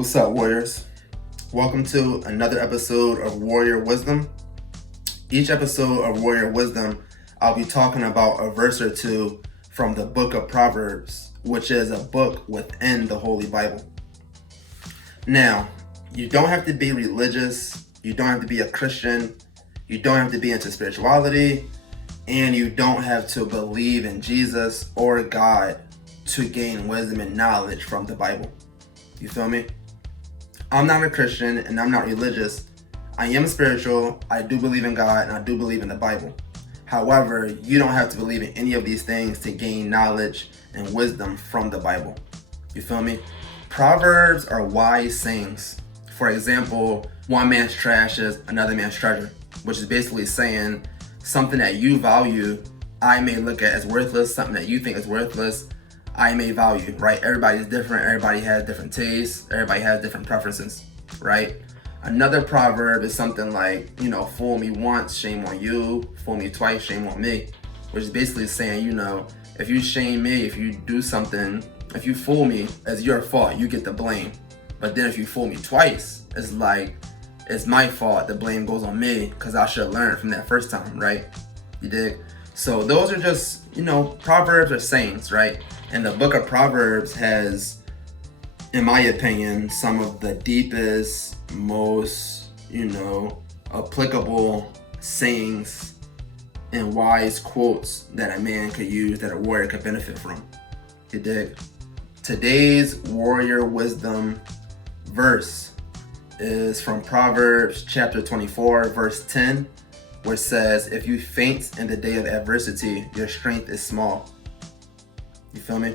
What's up, warriors? Welcome to another episode of Warrior Wisdom. Each episode of Warrior Wisdom, I'll be talking about a verse or two from the book of Proverbs, which is a book within the Holy Bible. Now, you don't have to be religious, you don't have to be a Christian, you don't have to be into spirituality, and you don't have to believe in Jesus or God to gain wisdom and knowledge from the Bible. You feel me? I'm not a Christian and I'm not religious. I am spiritual, I do believe in God, and I do believe in the Bible. However, you don't have to believe in any of these things to gain knowledge and wisdom from the Bible. You feel me? Proverbs are wise sayings. For example, one man's trash is another man's treasure, which is basically saying something that you value, I may look at as worthless, something that you think is worthless, I may value, right? Everybody's different, everybody has different tastes, everybody has different preferences, right? Another proverb is something like, fool me once, shame on you, fool me twice, shame on me, which is basically saying, if you shame me, if you do something, if you fool me, it's your fault, you get the blame. But then if you fool me twice, it's like, it's my fault, the blame goes on me, because I should have learned from that first time, right? You dig? So those are just, proverbs are sayings, right? And the book of Proverbs has, in my opinion, some of the deepest, most, applicable sayings and wise quotes that a man could use, that a warrior could benefit from. You dig? Today's warrior wisdom verse is from Proverbs chapter 24, verse 10, where it says, if you faint in the day of adversity, your strength is small. You feel me?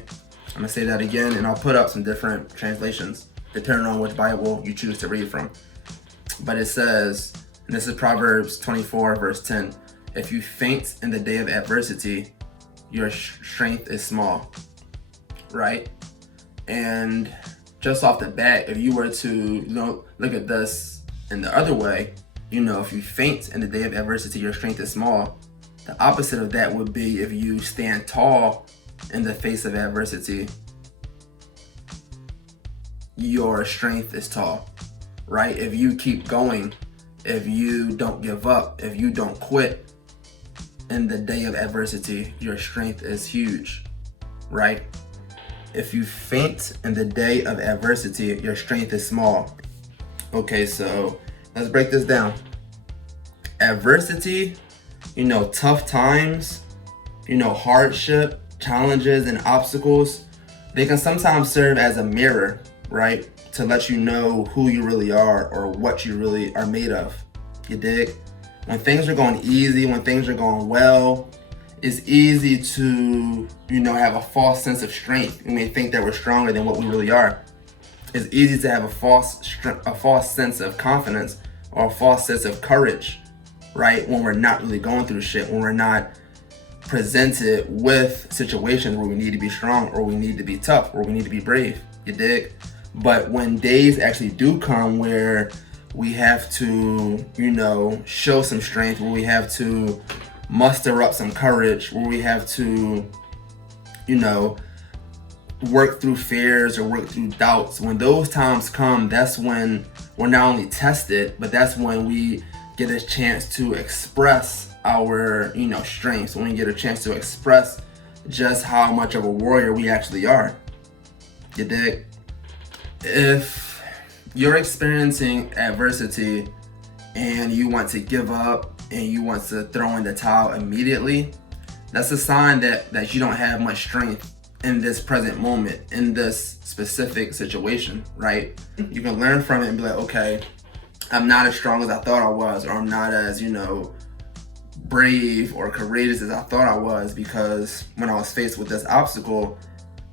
I'm gonna say that again, and I'll put up some different translations depending on which Bible you choose to read from. But it says, and this is Proverbs 24, verse 10, if you faint in the day of adversity, your strength is small, right? And just off the bat, if you were to look at this in the other way, if you faint in the day of adversity, your strength is small. The opposite of that would be if you stand tall in the face of adversity, your strength is tall, right? If you keep going, if you don't give up, if you don't quit in the day of adversity, your strength is huge, right? If you faint in the day of adversity, your strength is small. Okay, so let's break this down. Adversity, tough times, hardship, challenges and obstacles, they can sometimes serve as a mirror, right? To let you know who you really are or what you really are made of. You dig? When things are going easy, when things are going well, it's easy to, have a false sense of strength. We may think that we're stronger than what we really are. It's easy to have a false sense of confidence or a false sense of courage, right? When we're not really going through shit, when we're not presented with situations where we need to be strong or we need to be tough or we need to be brave. You dig? But when days actually do come where we have to, show some strength, where we have to muster up some courage, where we have to, work through fears or work through doubts, when those times come, that's when we're not only tested, but that's when we get a chance to express our, strengths, when we get a chance to express just how much of a warrior we actually are. You dig? If you're experiencing adversity and you want to give up and you want to throw in the towel immediately, that's a sign that you don't have much strength in this present moment, in this specific situation, right? You can learn from it and be like, okay, I'm not as strong as I thought I was, or I'm not as, brave or courageous as I thought I was, because when I was faced with this obstacle,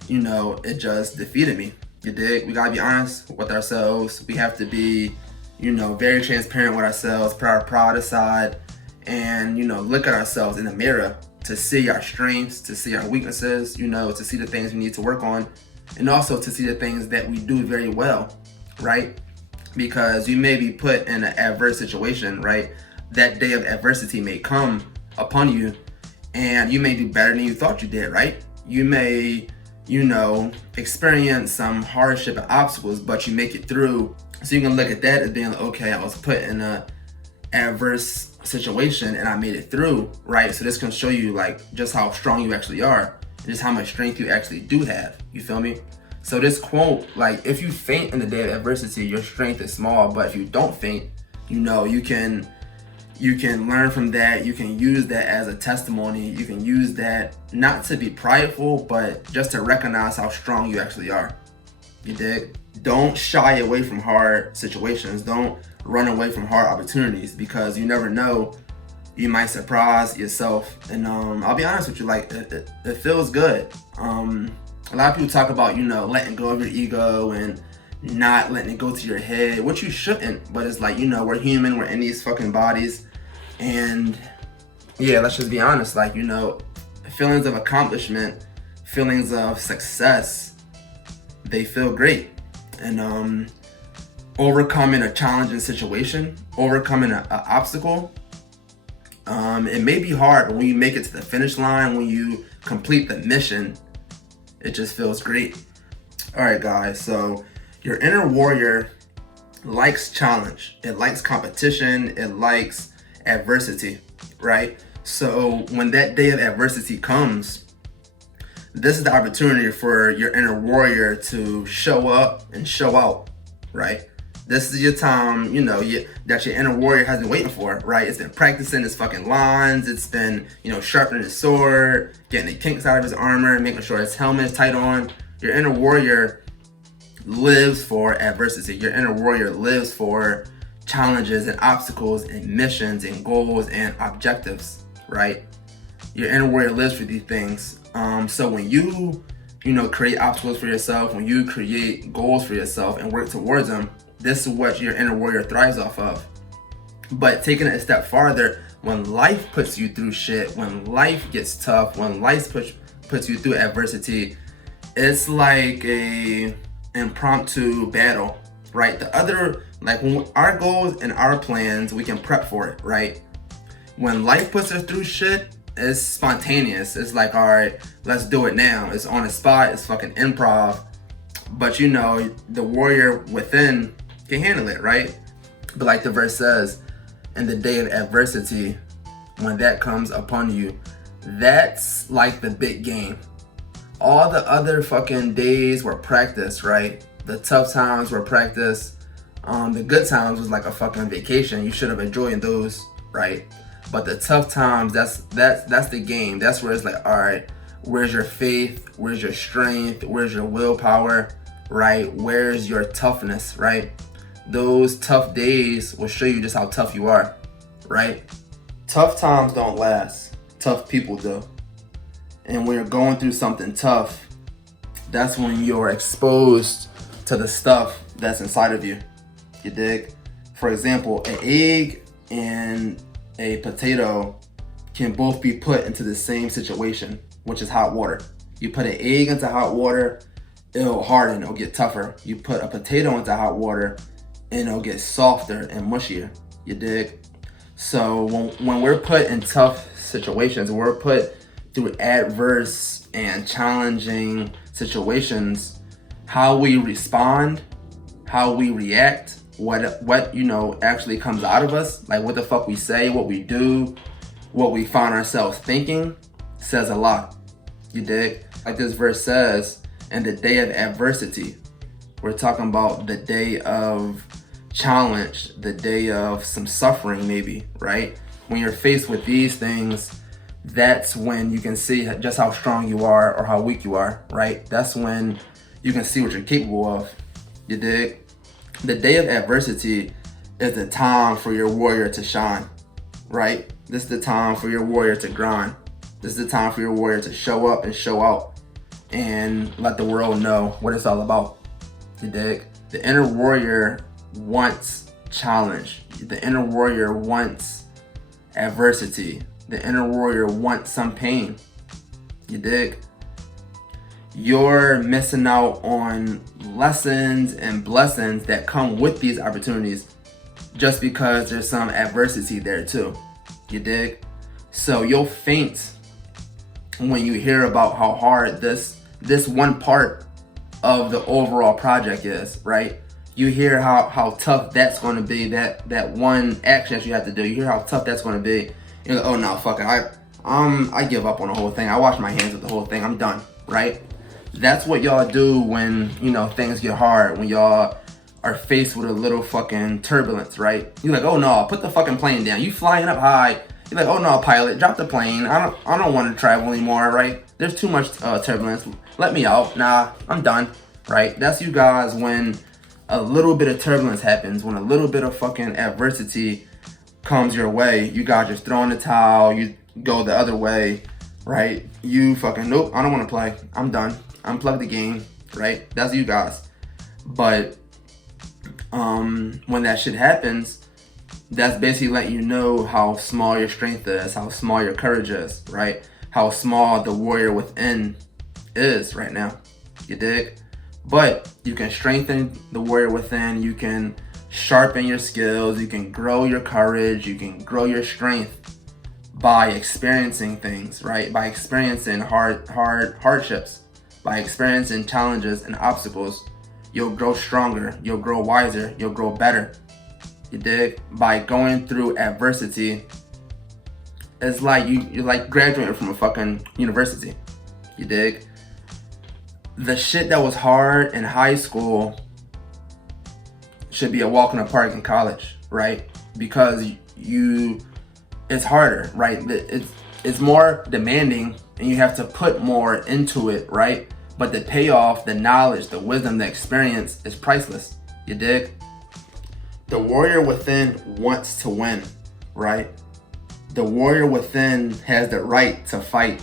it just defeated me. You dig? We gotta be honest with ourselves. We have to be, very transparent with ourselves, put our pride aside, and, look at ourselves in the mirror to see our strengths, to see our weaknesses, to see the things we need to work on, and also to see the things that we do very well, right? Because you may be put in an adverse situation, right? That day of adversity may come upon you and you may do better than you thought you did, right? You may experience some hardship and obstacles, but you make it through. So you can look at that as being like, okay, I was put in a adverse situation and I made it through, right? So this can show you like just how strong you actually are and just how much strength you actually do have. You feel me? So this quote, like, if you faint in the day of adversity, your strength is small, but if you don't faint, you can learn from that. You can use that as a testimony. You can use that not to be prideful, but just to recognize how strong you actually are. You dig? Don't shy away from hard situations. Don't run away from hard opportunities, because you never know, you might surprise yourself. And I'll be honest with you, like it feels good. A lot of people talk about letting go of your ego and not letting it go to your head, which you shouldn't, but it's like, we're human, we're in these fucking bodies, and yeah, let's just be honest, like, feelings of accomplishment, feelings of success, they feel great. And overcoming a challenging situation, overcoming an obstacle, it may be hard, but when you make it to the finish line, when you complete the mission, it just feels great. All right, guys, so your inner warrior likes challenge. It likes competition. It likes adversity, right? So when that day of adversity comes, this is the opportunity for your inner warrior to show up and show out, right? This is your time, that your inner warrior has been waiting for, right? It's been practicing his fucking lines. It's been, sharpening his sword, getting the kinks out of his armor, making sure his helmet is tight on. Your inner warrior lives for adversity. Your inner warrior lives for challenges and obstacles and missions and goals and objectives, right? Your inner warrior lives for these things. So when you create obstacles for yourself, when you create goals for yourself and work towards them, this is what your inner warrior thrives off of. But taking it a step farther, when life puts you through shit, when life gets tough, when life puts you through adversity, it's like a impromptu battle, right? When our goals and our plans, we can prep for it, right? When life puts us through shit, it's spontaneous. It's like, all right, let's do it now. It's on the spot. It's fucking improv. But the warrior within can handle it, right? But like the verse says, in the day of adversity, when that comes upon you, that's like the big game. All the other fucking days were practice, right? The tough times were practice. The good times was like a fucking vacation. You should have enjoyed those, right? But the tough times, that's the game. That's where it's like, all right, where's your faith? Where's your strength? Where's your willpower, right? Where's your toughness, right? Those tough days will show you just how tough you are, right? Tough times don't last. Tough people do. And when you're going through something tough, that's when you're exposed to the stuff that's inside of you. You dig? For example, an egg and a potato can both be put into the same situation, which is hot water. You put an egg into hot water, it'll harden, it'll get tougher. You put a potato into hot water, and it'll get softer and mushier. You dig? So when we're put in tough situations, we're put through adverse and challenging situations, how we respond, how we react, what actually comes out of us, like what the fuck we say, what we do, what we find ourselves thinking, says a lot. You dig? Like this verse says, in the day of adversity, we're talking about the day of challenge, the day of some suffering maybe, right? When you're faced with these things, that's when you can see just how strong you are or how weak you are, right? That's when you can see what you're capable of. You dig? The day of adversity is the time for your warrior to shine, right? This is the time for your warrior to grind. This is the time for your warrior to show up and show out and let the world know what it's all about. You dig? The inner warrior wants challenge. The inner warrior wants adversity. The inner warrior wants some pain. You dig? You're missing out on lessons and blessings that come with these opportunities just because there's some adversity there too. You dig? So you'll faint when you hear about how hard this this one part of the overall project is, right? You hear how tough that's going to be, that one action that you have to do. You hear how tough that's going to be. You're like, oh no, fuck it, I give up on the whole thing. I wash my hands with the whole thing. I'm done, right? That's what y'all do when, things get hard, when y'all are faced with a little fucking turbulence, right? You're like, oh no, put the fucking plane down. You flying up high. You're like, oh no, pilot, drop the plane. I don't want to travel anymore, right? There's too much turbulence. Let me out. Nah, I'm done, right? That's you guys when a little bit of turbulence happens, when a little bit of fucking adversity comes your way. You guys just throw in the towel. You go the other way, right? You fucking, nope, I don't want to play. I'm done. Unplug the game, right? That's you guys. But when that shit happens, that's basically letting you know how small your strength is, how small your courage is, right? How small the warrior within is right now. You dig? But you can strengthen the warrior within. You can sharpen your skills. You can grow your courage. You can grow your strength by experiencing things, right? By experiencing hardships, by experiencing challenges and obstacles. You'll grow stronger. You'll grow wiser. You'll grow better. You dig? By going through adversity, it's like you're like graduating from a fucking university. You dig? The shit that was hard in high school should be a walk in the park in college, right? Because it's harder, right? It's more demanding and you have to put more into it, right? But the payoff, the knowledge, the wisdom, the experience is priceless. You dig? The warrior within wants to win, right? The warrior within has the right to fight.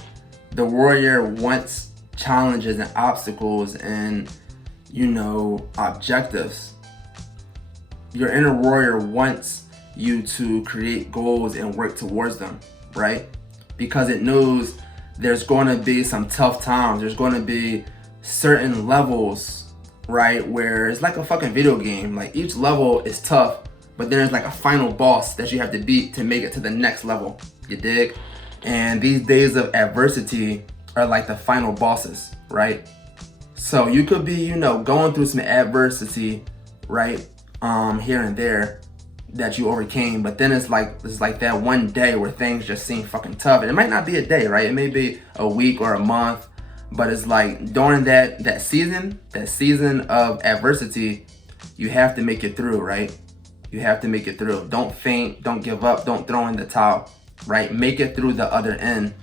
The warrior wants challenges and obstacles and, objectives. Your inner warrior wants you to create goals and work towards them, right? Because it knows there's going to be some tough times. There's going to be certain levels, right? Where it's like a fucking video game. Like each level is tough, but there's like a final boss that you have to beat to make it to the next level. You dig? And these days of adversity are like the final bosses, right? So you could be, going through some adversity, right? Here and there that you overcame, but then it's like that one day where things just seem fucking tough. And it might not be a day, right? It may be a week or a month, but it's like during that season of adversity, you have to make it through, right? You have to make it through. Don't faint, don't give up, don't throw in the towel, right? Make it through the other end.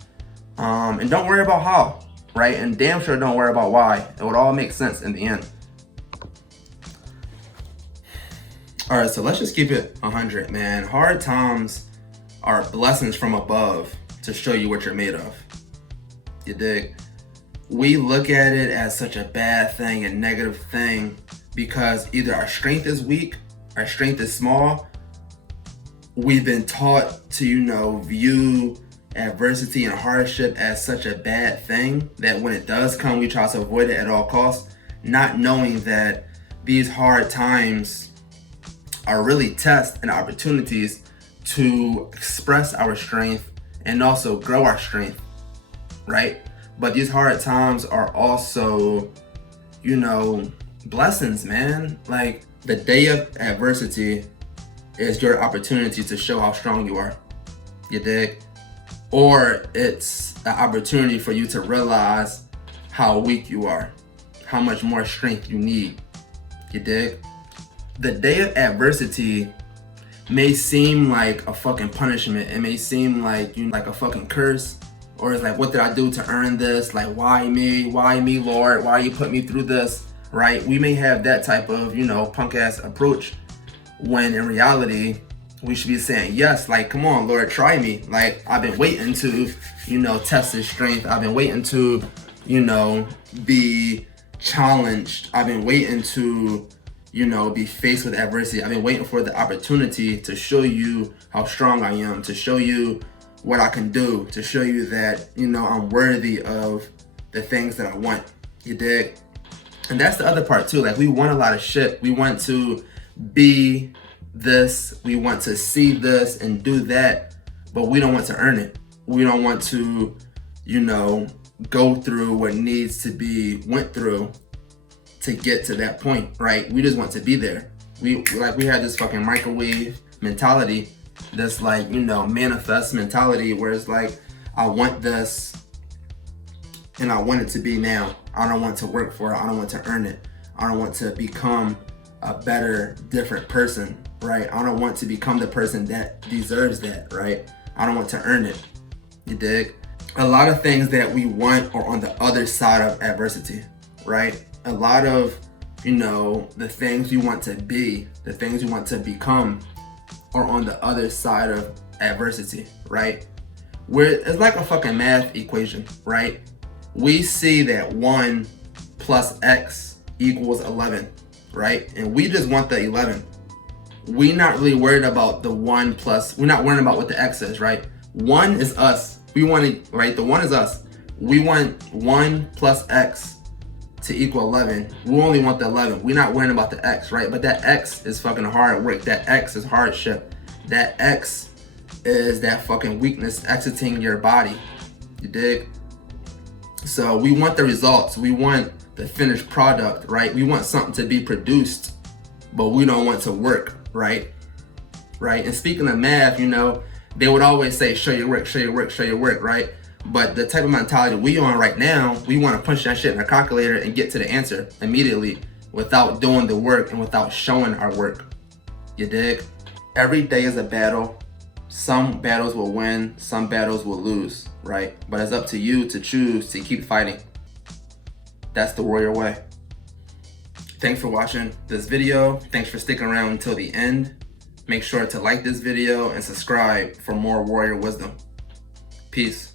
And don't worry about how, right? And damn sure don't worry about why. It would all make sense in the end. All right, so let's just keep it 100, man. Hard times are blessings from above to show you what you're made of. You dig? We look at it as such a bad thing, a negative thing, because either our strength is weak, our strength is small. We've been taught to, view adversity and hardship as such a bad thing that when it does come, we try to avoid it at all costs, not knowing that these hard times are really tests and opportunities to express our strength and also grow our strength, right? But these hard times are also, blessings, man. Like the day of adversity is your opportunity to show how strong you are. You dig? Or it's an opportunity for you to realize how weak you are, how much more strength you need. You dig? The day of adversity may seem like a fucking punishment. It may seem like like a fucking curse, or it's like, what did I do to earn this? Like, why me? Why me, Lord? Why you put me through this? Right? We may have that type of, punk ass approach, when in reality, we should be saying, yes, like, come on, Lord, try me. Like, I've been waiting to, test his strength. I've been waiting to, be challenged. I've been waiting to, be faced with adversity. I've been waiting for the opportunity to show you how strong I am, to show you what I can do, to show you that, I'm worthy of the things that I want. You dig? And that's the other part too. Like, we want a lot of shit. We want to be this, we want to see this and do that, but we don't want to earn it. We don't want to, go through what needs to be went through to get to that point, right? We just want to be there. We have this fucking microwave mentality, this like, manifest mentality where it's like, I want this and I want it to be now. I don't want to work for it. I don't want to earn it. I don't want to become a better, different person, right? I don't want to become the person that deserves that, right? I don't want to earn it. You dig? A lot of things that we want are on the other side of adversity, right? A lot of, the things you want to be, the things you want to become are on the other side of adversity, right? Where it's like a fucking math equation, right? We see that 1 plus X equals 11, right? And we just want the 11. We're not really worried about the 1 plus, we're not worrying about what the X is, right? 1 is us. We want it, right? The 1 is us. We want 1 plus X to equal 11. We only want the 11. We're not worrying about the X, right? But that X is fucking hard work. That X is hardship. That X is that fucking weakness exiting your body. You dig? So we want the results. We want the finished product, right? We want something to be produced, but we don't want to work, right? Right? And speaking of math, they would always say, show your work, show your work, show your work, right? But the type of mentality we on right now, we want to punch that shit in a calculator and get to the answer immediately without doing the work and without showing our work. You dig? Every day is a battle. Some battles will win, some battles will lose, right? But it's up to you to choose to keep fighting. That's the warrior way. Thanks for watching this video. Thanks for sticking around until the end. Make sure to like this video and subscribe for more warrior wisdom. Peace.